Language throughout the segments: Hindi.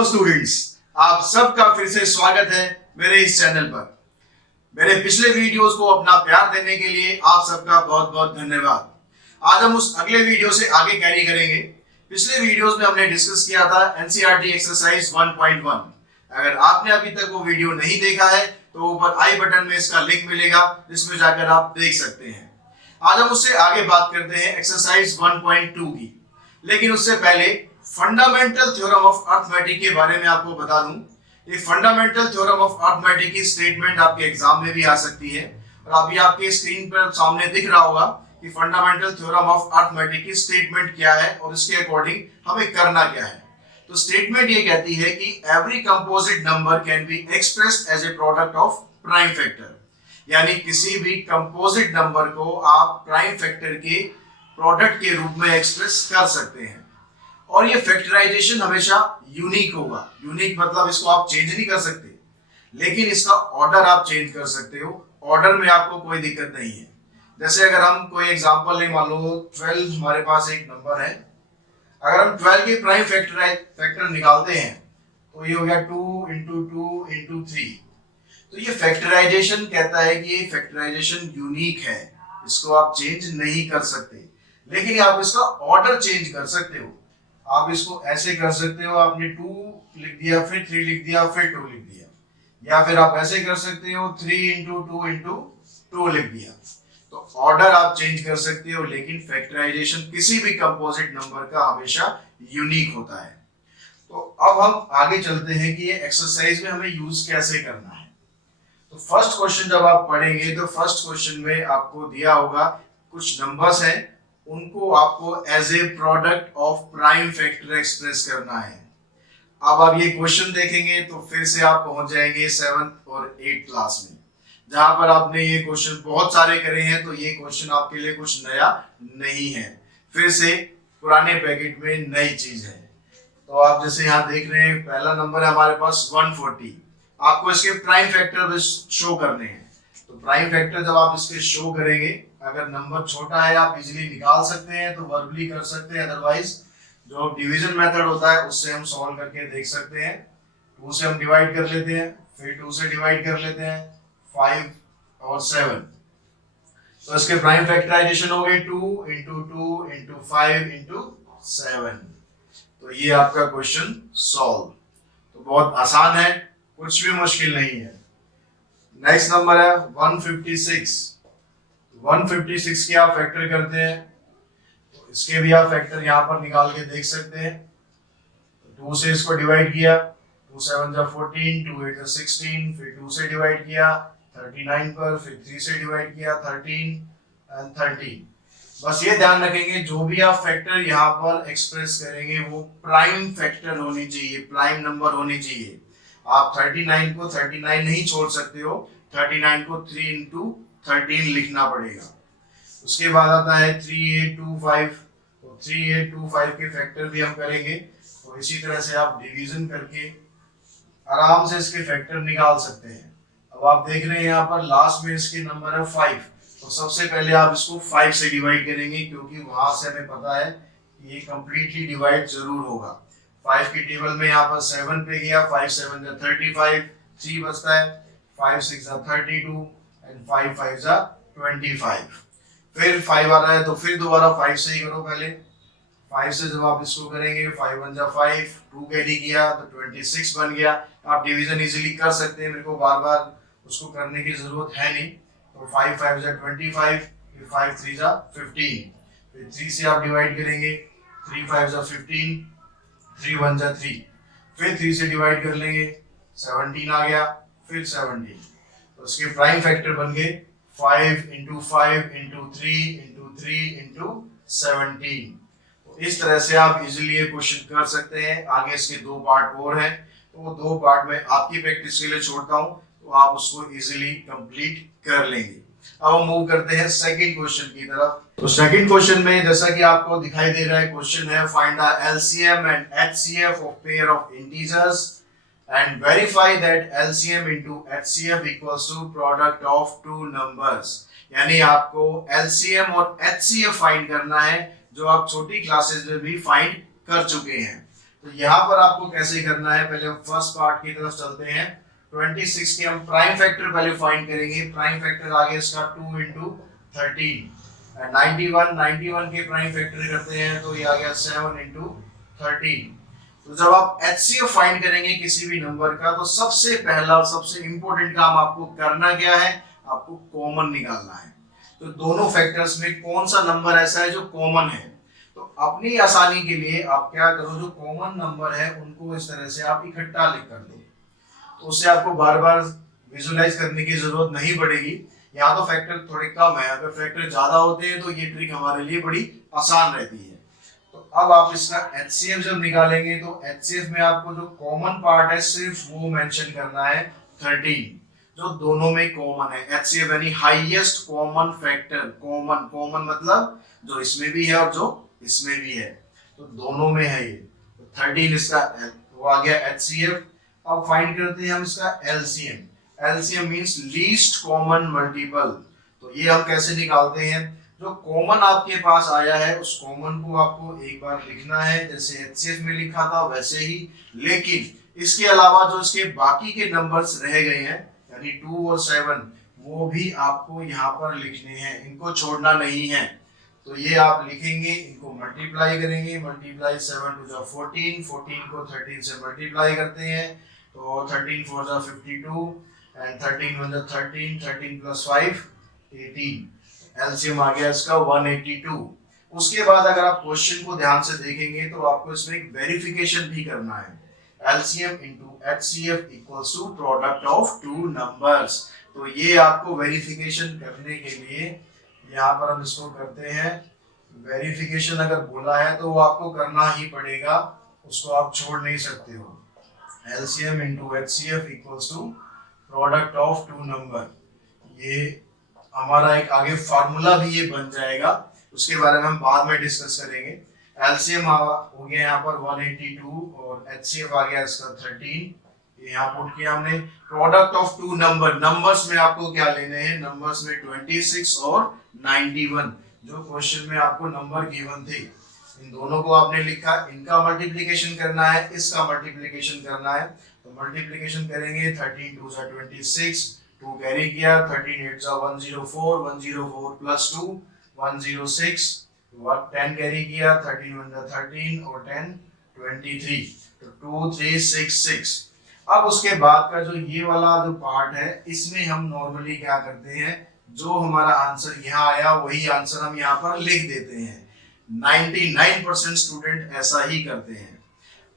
हेलो स्टूडेंट्स, आप सबका फिर से स्वागत है मेरे इस चैनल पर। मेरे पिछले वीडियोस को अपना प्यार देने के लिए आप सबका बहुत बहुत धन्यवाद। आज हम उस अगले वीडियो से आगे कैरी करेंगे। पिछले वीडियोस में हमने डिस्कस किया था एनसीईआरटी एक्सरसाइज 1.1। अगर आपने अभी तक वो वीडियो नहीं देखा है तो ऊपर आई बटन में इसका लिंक मिलेगा, जिसमें जाकर आप देख सकते हैं। आज हम उससे आगे बात करते हैं एक्सरसाइज 1.2 की, लेकिन उससे पहले फंडामेंटल थ्योरम ऑफ अर्थमेटिक के बारे में आपको बता दूं। ये फंडामेंटल थ्योरम ऑफ अर्थमेटिक की स्टेटमेंट आपके एग्जाम में भी आ सकती है, और अभी आपके स्क्रीन पर सामने दिख रहा होगा कि फंडामेंटल थ्योरम ऑफ अर्थमेटिक की स्टेटमेंट क्या है और इसके अकॉर्डिंग हमें करना क्या है। तो स्टेटमेंट ये कहती है कि every composite number can be expressed as a product of prime factor, यानी किसी भी कंपोजिट नंबर को आप प्राइम फैक्टर के प्रोडक्ट के रूप में एक्सप्रेस कर सकते हैं। और ये फैक्टराइजेशन हमेशा यूनिक होगा। यूनिक मतलब इसको आप चेंज नहीं कर सकते, लेकिन इसका ऑर्डर आप चेंज कर सकते हो। ऑर्डर में आपको कोई दिक्कत नहीं है। जैसे अगर हम कोई एग्जांपल लें, मान लो 12 हमारे पास एक नंबर है। अगर हम 12 के प्राइम फैक्टर निकालते हैं तो ये हो गया 2 into 2 into 3। तो ये फैक्टराइजेशन कहता है कि ये फैक्टराइजेशन यूनिक है, इसको आप चेंज नहीं कर सकते, लेकिन आप इसका ऑर्डर चेंज कर सकते हो। आप इसको ऐसे कर सकते हो, आपने 2 लिख दिया, फिर 3 लिख दिया, फिर 2 लिख दिया, या फिर आप ऐसे कर सकते हो 3 into 2 into 2 लिख दिया। तो ऑर्डर आप चेंज कर सकते हो, लेकिन फैक्टराइजेशन किसी भी कंपोजिट नंबर का हमेशा यूनिक होता है। तो अब हम आगे चलते हैं कि ये एक्सरसाइज में हमें यूज कैसे करना है। तो फर्स्ट क्वेश्चन जब आप पढ़ेंगे तो फर्स्ट क्वेश्चन में आपको दिया होगा कुछ नंबर्स हैं, उनको आपको as a product of prime factor express करना है। अब आप ये क्वेश्चन देखेंगे तो फिर से आप पहुंच जाएंगे 7th और 8th क्लास में, जहां पर आपने ये क्वेश्चन बहुत सारे करे हैं। तो ये क्वेश्चन आपके लिए कुछ नया नहीं है, फिर से पुराने पैकेट में नई चीज है। तो आप जैसे यहाँ देख रहे हैं, पहला नंबर है हमारे पास 140। आपको इसके प्राइम फैक्टर शो करने हैं। तो प्राइम फैक्टर जब आप इसके शो करेंगे, अगर नंबर छोटा है आप इजीली निकाल सकते हैं तो वर्बली कर सकते हैं, अदरवाइज जो डिवीजन मेथड होता है उससे हम सॉल्व करके देख सकते हैं। 2 से हम डिवाइड कर लेते हैं, फिर 2 से डिवाइड कर लेते हैं, 5 और 7। तो इसके प्राइम फैक्टराइजेशन हो गए 2 into 2 into 5 into 7। तो ये आपका क्वेश्चन सॉल्व। तो बहुत आसान है, कुछ भी मुश्किल नहीं है। नेक्स्ट नंबर है 156। 156 के आप फैक्टर करते हैं तो इसके भी आप फैक्टर यहाँ पर निकाल के देख सकते हैं। 2 से इसको डिवाइड किया, 2 7 जा 14, 2 8 जा 16, फिर 2 से डिवाइड किया 39 पर, फिर 3 से डिवाइड किया 13 एंड 13। बस ये ध्यान रखेंगे जो भी आप फैक्टर यहाँ पर एक्सप्रेस करेंगे वो प्राइम फैक्टर होनी चाहिए, प्राइम नंबर होनी चाहिए। आप 39 को 39 नहीं छोड़ सकते हो, 39 को 3 into 13 लिखना पड़ेगा। उसके बाद आता है 3825। तो 3825 के फैक्टर भी हम करेंगे। तो इसी तरह से आप डिवीजन करके आराम से इसके फैक्टर निकाल सकते हैं। अब आप देख रहे हैं यहाँ पर लास्ट में इसके नंबर है 5। तो सबसे पहले आप इसको 5 से डिवाइड करेंगे, क्योंकि वहां से हमें पता है कि ये कंप्लीटली डिवाइड जरूर होगा। 5 की टेबल में यहाँ पर 7 पे गया, 5 7 जा 35, 3 बचता है, 5 6 जा 32 एंड 5 5 जा 25। फिर 5 आ रहा है तो फिर दोबारा 5 से ही करो। पहले 5 से जब आप इसको करेंगे 5 1 जा 5, 2 कैरी किया तो 26 बन गया। आप डिवीजन इजीली कर सकते हैं, मेरे को बार बार उसको करने की जरूरत है नहीं। तो 5 5 जा 25, फिर 5 3 जा 15, फिर 3 से आप डिवाइड करेंगे, 3 5 जा 15, 3 1 जा 3, फिर 3 से डिवाइड कर लेंगे, 17 आ गया, फिर 17। तो इसके प्राइम फैक्टर बन गए 5 into 5 into 3 into 3 into 17। तो इस तरह से आप इजीली ये क्वेश्चन कर सकते हैं। आगे इसके 2 पार्ट और हैं, तो वो 2 पार्ट में आपकी प्रैक्टिस के लिए छोड़ता हूँ, तो आप उसको इजीली कंप्लीट कर लेंगे। अब हम मूव करते हैं सेकंड क्वेश्चन की तरफ। तो सेकंड क्वेश्चन में जैसा कि आपको दिखाई दे रहा है, क्वेश्चन है find the LCM and HCF of pair of integers and verify that LCM into HCF equals to product of two numbers। यानी आपको LCM और HCF फाइंड करना है, जो आप छोटी क्लासेस में भी फाइंड कर चुके हैं। तो यहाँ पर आपको कैसे करना है, पहले हम फर्स्ट पार्ट की तरफ चलते हैं। 26 के हम प्राइम फैक्टर पहले फाइंड करेंगे। प्राइम फैक्टर आ गया इसका 2 into 13। 91 के प्राइम फैक्टर करते हैं तो ये आ गया 7 into 13। तो जब आप HCF फाइंड करेंगे किसी भी नंबर का, तो सबसे पहला और सबसे इंपॉर्टेंट काम आपको करना क्या है, आपको कॉमन निकालना है। तो दोनों फैक्टर्स में कौन सा नंबर ऐसा है जो कॉमन है। तो अपनी आसानी के लिए आप क्या करो, जो कॉमन नंबर है उनको इस तरह से आप इकट्ठा लिख कर दो, तो उससे आपको बार बार विजुलाइज करने की जरूरत नहीं पड़ेगी। यहाँ तो फैक्टर थोड़े कम है, अगर फैक्टर ज्यादा होते हैं तो ये ट्रिक हमारे लिए बड़ी आसान रहती है। तो अब आप इसका HCF जब निकालेंगे तो HCF में आपको जो कॉमन पार्ट है सिर्फ वो मेंशन करना है 13, जो दोनों में कॉमन है। HCF यानी हाईएस्ट कॉमन फैक्टर। कॉमन मतलब जो इसमें भी है और जो इसमें भी है, तो दोनों में है ये। तो 13 इसका वो आ गया HCF। अब फाइंड करते हैं हम इसका LCM। LCM means least common multiple. तो ये हम कैसे निकालते हैं, जो कॉमन आपके पास आया है उस कॉमन को आपको एक बार लिखना है, जैसे HCF में लिखा था वैसे ही। लेकिन इसके अलावा जो इसके बाकी के नंबर्स रह गए हैं यानी 2 और 7, वो भी आपको यहाँ पर लिखने हैं, इनको छोड़ना नहीं है। तो ये आप लिखेंगे, इनको मल्टीप्लाई करेंगे। मल्टीप्लाई 7 टू जा 14, 14 को 13 से मल्टीप्लाई करते हैं तो 13 4 जा 52 एंड 13 1 जा 13, 13 प्लस 5 18। एलसीएम आ गया इसका 182। उसके बाद अगर आप क्वेश्चन को ध्यान से देखेंगे तो आपको इसमें एक वेरिफिकेशन भी करना है। LCM into HCF equals to product of two numbers। तो ये आपको वेरिफिकेशन करने के लिए यहाँ पर हम इसको करते हैं। वेरिफिकेशन अगर बोला है तो वो आपको करना ही पड़ेगा, उसको आप छोड़ नहीं सकते हो। LCM into HCF equals to product of two number। ये हमारा एक आगे फार्मूला भी ये बन जाएगा, उसके बारे में हम बाद में डिस्कस करेंगे। LCM हो गया यहाँ पर 182 और HCF आ गया इसका 13। यहाँ पुट किया हमने। प्रोडक्ट ऑफ टू नंबर्स में आपको क्या लेने हैं, नंबर्स में 26 और 91, जो क्वेश्चन में आपको नंबर गिवन थे, इन दोनों को आपने लिखा, इनका मल्टीप्लिकेशन करना है, इसका मल्टीप्लिकेशन करना है। तो मल्टीप्लिकेशन करेंगे 13 2 जा 26, 2 कैरी किया, 13 8 जा 104, 104 प्लस 2 106, 10 कैरी किया, 13 1 जा 13 और 10 23, तो 2366। अब उसके बाद का जो ये वाला जो पार्ट है, इसमें हम नॉर्मली क्या करते हैं, जो हमारा आंसर यहाँ आया वही आंसर हम यहाँ पर लिख देते हैं। 99% स्टूडेंट ऐसा ही करते हैं।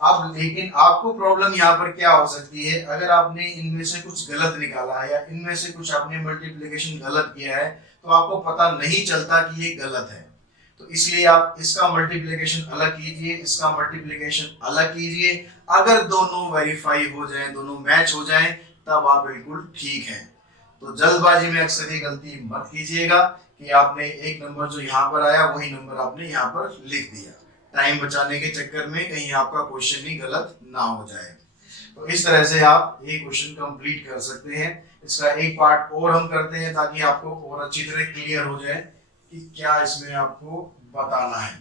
अब लेकिन आपको प्रॉब्लम यहाँ पर क्या हो सकती है, अगर आपने इनमें से कुछ गलत निकाला है या इनमें से कुछ आपने मल्टीप्लिकेशन गलत किया है तो आपको पता नहीं चलता कि ये गलत है। तो इसलिए आप इसका मल्टीप्लिकेशन अलग कीजिए, इसका मल्टीप्लिकेशन अलग कीजिए। अगर दोनों वेरीफाई हो जाएं, दोनों मैच हो जाएं, तब आप बिल्कुल ठीक हैं। तो जल्दबाजी में अक्सर ये गलती मत कीजिएगा कि आपने एक नंबर जो यहाँ पर आया वही नंबर आपने यहाँ पर लिख दिया, टाइम बचाने के चक्कर में कहीं आपका क्वेश्चन ही गलत ना हो जाए। तो इस तरह से आप ये क्वेश्चन कंप्लीट कर सकते हैं। इसका एक पार्ट और हम करते हैं ताकि आपको और अच्छी तरह क्लियर हो जाए कि क्या इसमें आपको बताना है।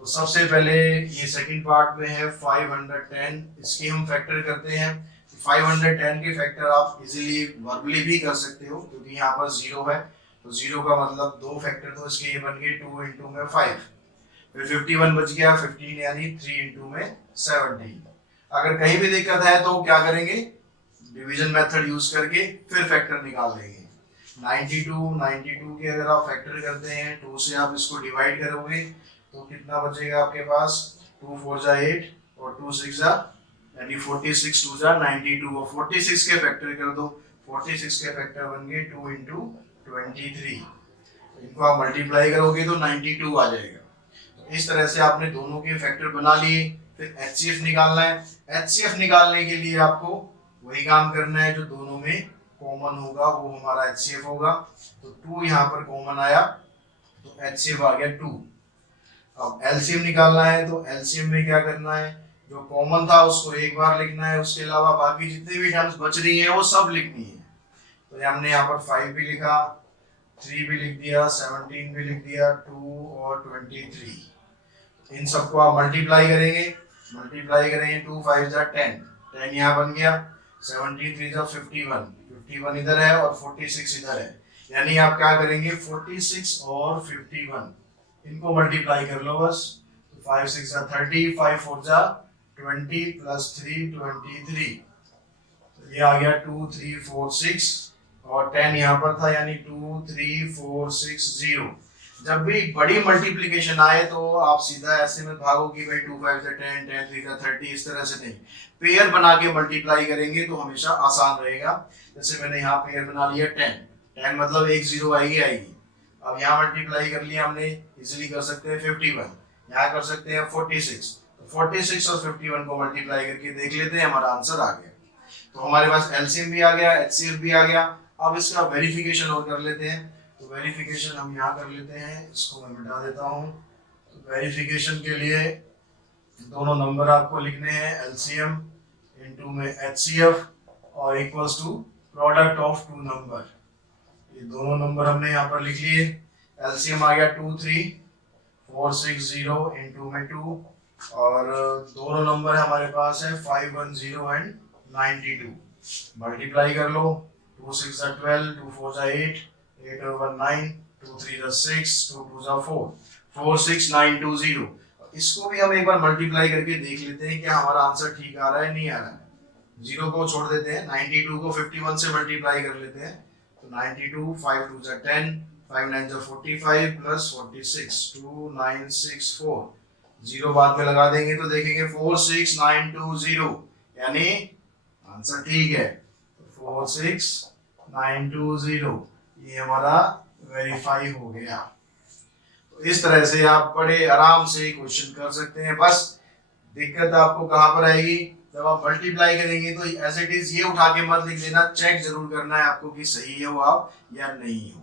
तो सबसे पहले ये सेकंड पार्ट में है 510, इसकी हम फैक्टर करते हैं। 510 के फैक्टर आप इजीली वर्बली भी कर सकते हो क्योंकि यहाँ पर 0 है, तो 0 का मतलब 2 फैक्टर, तो इसके ये बन गए 2 इंटू में 5, फिर 51 बच गया, 15 यानी 3 इंटू में 17। अगर कहीं भी दिक्कत है तो क्या करेंगे, डिवीजन मेथड यूज करके फिर फैक्टर निकाल लेंगे। 92 के अगर आप फैक्टर करते हैं 2 से आप इसको डिवाइड करोगे तो कितना बचेगा आपके पास, 2 4 जा 8 और 2 6 जा यानी 46, 2 जा 92 और 46 के फैक्टर कर दो। 46 के फैक्टर बन गए 2 इंटू 23, इनको आप मल्टीप्लाई करोगे तो 92 आ जाएगा। तो इस तरह से आपने दोनों के फैक्टर बना लिए। फिर HCF निकालना है। HCF निकालने के लिए आपको वही काम करना है, जो दोनों में कॉमन होगा वो हमारा HCF होगा। तो 2 यहाँ पर कॉमन आया तो HCF आ गया 2। अब LCM निकालना है तो LCM में क्या करना है, जो कॉमन था उसको एक बार लिखना है, उसके अलावा बाकी जितने भी टर्म्स बच रही हैं वो सब लिखनी है। तो हमने यहाँ पर 5 भी लिखा, 3 भी लिख दिया, 17 भी लिख दिया, 2 और 23। इन सबको आप मल्टीप्लाई करेंगे। मल्टीप्लाई करेंगे 2 5 जा 10, 10 यहाँ बन गया, 17 3 जा 51, 51 इधर है और 46 इधर है, यानी आप क्या करेंगे 46 और 51 इनको मल्टीप्लाई कर लो बस, तो 5 6 जा 30, 5 4 जा 20 प्लस 3 23, तो ये आ गया 2 3 4 6 और 10 यहाँ पर था, यानी 2 3 4 6 0। जब भी बड़ी मल्टीप्लिकेशन आए तो आप सीधा ऐसे में भागो कि भाई 2 5 जा 10, 10 3 जा 30, इस तरह से नहीं, पेयर बना के मल्टीप्लाई करेंगे तो हमेशा आसान रहेगा। जैसे मैंने यहाँ पेयर बना लिया 10, 10 मतलब एक जीरो आएगी आएगी, अब यहाँ मल्टीप्लाई कर लिया हमने, इजीली कर सकते हैं 51, यहाँ कर सकते हैं 46, तो 46 और 51 को मल्टीप्लाई करके देख लेते हैं, हमारा आंसर आ गया। तो हमारे पास एलसीएम भी आ गया, एचसीएफ भी आ गया। अब इसका वेरिफिकेशन और कर लेते हैं, तो वेरिफिकेशन हम यहाँ कर लेते हैं, इसको मैं मिटा देता हूँ। तो वेरिफिकेशन के लिए दोनों नंबर आपको लिखने हैं, एलसीएम इनटू में एचसीएफ और equals to product of two number. ये दोनों नंबर हमने यहाँ पर लिख लिए। एलसीएम आ गया 2 3 4 6 0 इनटू में 2, और दोनों नंबर हमारे पास है 510 एंड 92। मल्टीप्लाई कर लो, 2 6 जा 12, 2 4 जा 8, 8 और 1 9, 2 3 जा 6, 2 2 जा 4, 4 6 9 2 0। इसको भी हम एक बार मल्टीप्लाई करके देख लेते हैं क्या हमारा आंसर ठीक आ रहा है नहीं आ रहा है। 0 को छोड़ देते हैं, 92 को 51 से मल्टीप्लाई कर लेते हैं, तो 92 5 2 जा 10, 5 9 जा 45 प्लस 46 2 9 6 4, 0 बाद में लगा देंगे तो देखेंगे 4 6 9 2 0, यानी आंसर ठीक है, तो 4 6 9 2 0 ये हमारा वेरीफाई हो गया। तो इस तरह से आप बड़े आराम से क्वेश्चन कर सकते हैं। बस दिक्कत आपको कहाँ पर आएगी, जब आप मल्टीप्लाई करेंगे तो एज इट इज ये उठा के मत लिख देना, चेक जरूर करना है आपको कि सही है वो आप या नहीं हो।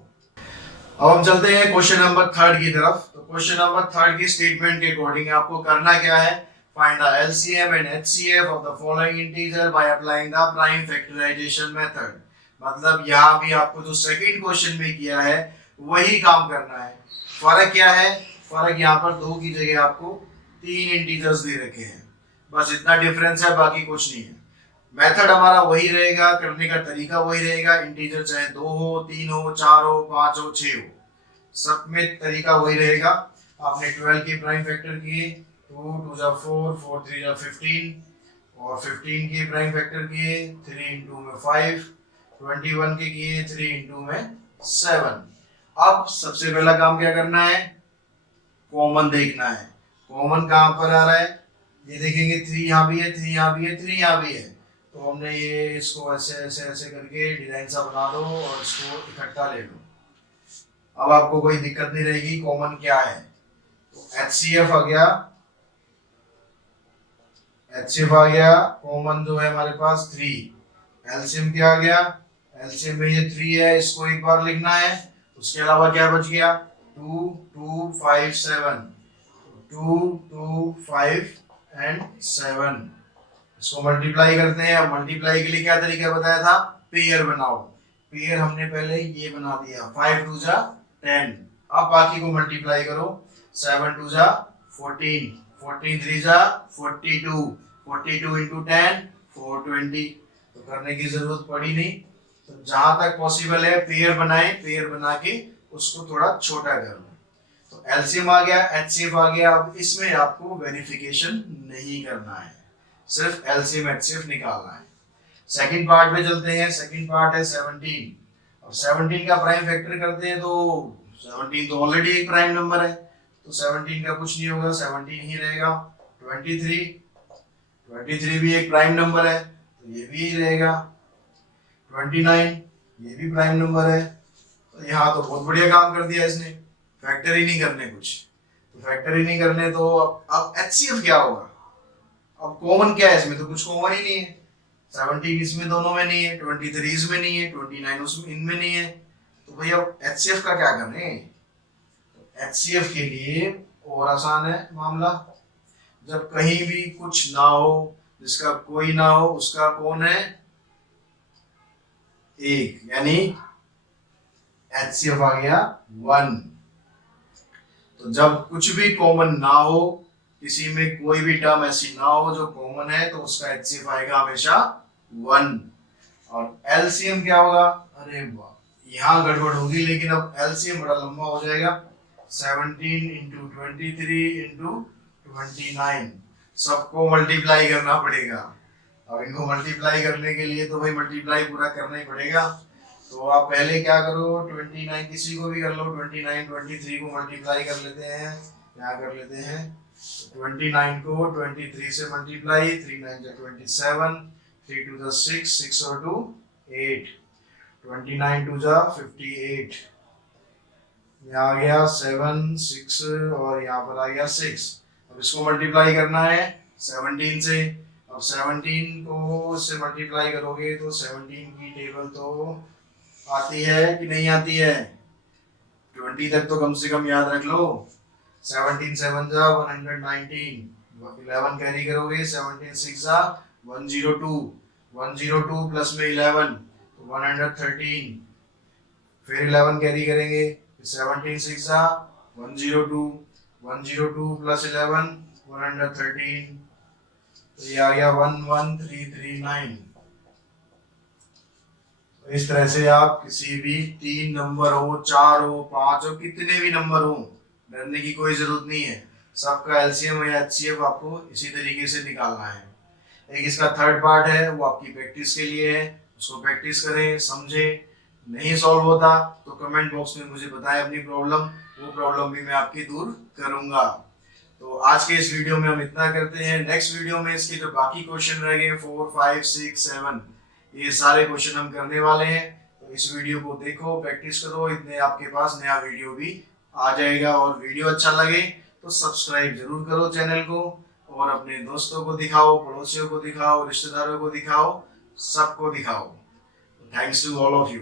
अब हम चलते हैं क्वेश्चन नंबर 3 की तरफ। तो क्वेश्चन नंबर 3 की स्टेटमेंट के अकॉर्डिंग आपको करना क्या है, find the LCM and HCF of the following integer by applying the prime factorization method. मतलब यहाँ भी आपको जो सेकंड क्वेश्चन में किया है वही काम करना है। फर्क क्या है, फर्क यहाँ पर 2 की जगह आपको 3 इंटीजर्स दे रखे हैं, बस इतना डिफरेंस है, बाकी कुछ नहीं है। मेथड हमारा वही रहेगा, करने का तरीका वही रहेगा, इंटीजर चाहे 2 हो 3 हो 4 हो 5 हो 6 हो, सब में तरीका वही रहेगा। आपने 12 के प्राइम फैक्टर किए, 2 2 जा 4, 4 3 जा 15, और 15 के प्राइम फैक्टर किए 3 इंटू में 5, 21 के किए 3 इंटू में 7। अब सबसे पहला काम क्या करना है, कॉमन देखना है। कॉमन कहाँ पर आ रहा है, ये देखेंगे 3 यहाँ भी है, 3 यहाँ भी है, 3 यहाँ भी है, तो हमने ये इसको ऐसे ऐसे ऐसे करके डिजाइन सा बना दो और इसको इकट्ठा ले लो। अब आपको कोई दिक्कत नहीं रहेगी, कॉमन क्या है, तो HCF आ गया, HCF आ गया, कॉमन जो है हमारे पास 3। एलसीएम क्या आ गया, एलसीएम में ये 3 है, इसको एक बार लिखना है। उसके अलावा क्या बच गया, 2 2 5 7, 2 2 5 एंड 7, इसको मल्टीप्लाई करते हैं। अब मल्टीप्लाई के लिए क्या तरीका बताया था, पेयर बनाओ। पेयर हमने पहले ये बना दिया, 5 2 जा 10, अब बाकी को मल्टीप्लाई करो, 7 2 जा 14, 14 3 जा 42, 42 इंटू 10 420, तो करने की जरूरत पड़ी नहीं। तो जहां तक पॉसिबल है पेयर बनाए, पेयर बना के उसको थोड़ा छोटा कर लो। तो एलसीएम आ गया, एचसीएफ आ गया। अब इसमें आपको वेरिफिकेशन नहीं करना है, सिर्फ एलसीएम एचसीएफ निकालना है। सेकंड पार्ट में चलते हैं। सेकंड पार्ट है 17। अब 17 का प्राइम फैक्टर करते हैं तो 17 तो ऑलरेडी एक प्राइम नंबर है, तो 17 का कुछ नहीं होगा, 17 ही रहेगा। 23 भी एक प्राइम नंबर है, तो ये भी रहेगा। 29 ये भी प्राइम नंबर है। तो यहाँ तो बहुत बढ़िया काम कर दिया इसने, फैक्टर ही नहीं करने कुछ, तो फैक्टर ही नहीं करने, तो अब एचसीएफ क्या होगा, अब कॉमन क्या है इसमें, तो कुछ कॉमन ही नहीं है। 17 इसमें दोनों में नहीं है, 23 इसमें नहीं है, 29 उसमें इनमें नहीं है, तो भैया एचसीएफ का क्या करें। तो एचसीएफ के लिए और आसान है मामला, जब कहीं भी कुछ ना हो, जिसका कोई ना हो, उसका कौन है, एक, यानी HCF आ गया 1। तो जब कुछ भी कॉमन ना हो किसी में कोई भी टर्म ऐसी ना हो जो कॉमन है, तो उसका HCF आएगा हमेशा 1। और एलसीएम क्या होगा? अरे वाह, यहाँ गड़बड़ होगी, लेकिन अब एलसीएम बड़ा लंबा हो जाएगा। 17 इंटू 23 इंटू 29, सबको मल्टीप्लाई करना पड़ेगा। अब इनको मल्टीप्लाई करने के लिए तो भाई मल्टीप्लाई पूरा करना ही पड़ेगा। तो आप पहले क्या करो, 29 किसी को भी कर लो, 29 23 को मल्टीप्लाई कर लेते हैं। क्या कर लेते हैं? 29 को 23 से मल्टीप्लाई, 3 9 जा 27, 3 2 जा 6, 6 और 2 8, 29 2 जा 58, यहाँ आ गया 7 6 और यहाँ पर आ गया 6। अब इसको मल्टीप्लाई करना है 17 से। अब 17 को से मल्टीप्लाई करोगे तो 17 की टेबल तो आती है कि नहीं आती है? 20 तक तो कम से कम याद रख लो। 17 7 जा 119, 11 कैरी करोगे, 17 6 जा 102, 102 प्लस में 11 तो 113, फिर 11 कैरी करेंगे, 17 6 जा 102, 102 प्लस 11 113, तो ये आ गया 11339। इस तरह से आप किसी भी 3 नंबर हो, 4 हो, 5 हो, कितने भी नंबर हो, डरने की कोई जरूरत नहीं है। सबका एलसीएम या एचसीएफ आपको इसी तरीके से निकालना है। एक इसका थर्ड पार्ट है, वो आपकी प्रैक्टिस के लिए है, उसको प्रैक्टिस करें, समझें। नहीं सॉल्व होता तो कमेंट बॉक्स में मुझे बताएं अपनी प्रॉब्लम, वो प्रॉब्लम भी मैं आपकी दूर करूंगा। तो आज के इस वीडियो में हम इतना करते हैं। नेक्स्ट वीडियो में इसके जो बाकी क्वेश्चन रह गए 4 5 6 7, ये सारे क्वेश्चन हम करने वाले हैं। तो इस वीडियो को देखो, प्रैक्टिस करो, इतने आपके पास नया वीडियो भी आ जाएगा। और वीडियो अच्छा लगे तो सब्सक्राइब जरूर करो चैनल को, और अपने दोस्तों को दिखाओ, पड़ोसियों को दिखाओ, रिश्तेदारों को दिखाओ, सबको दिखाओ। Thanks to all of you.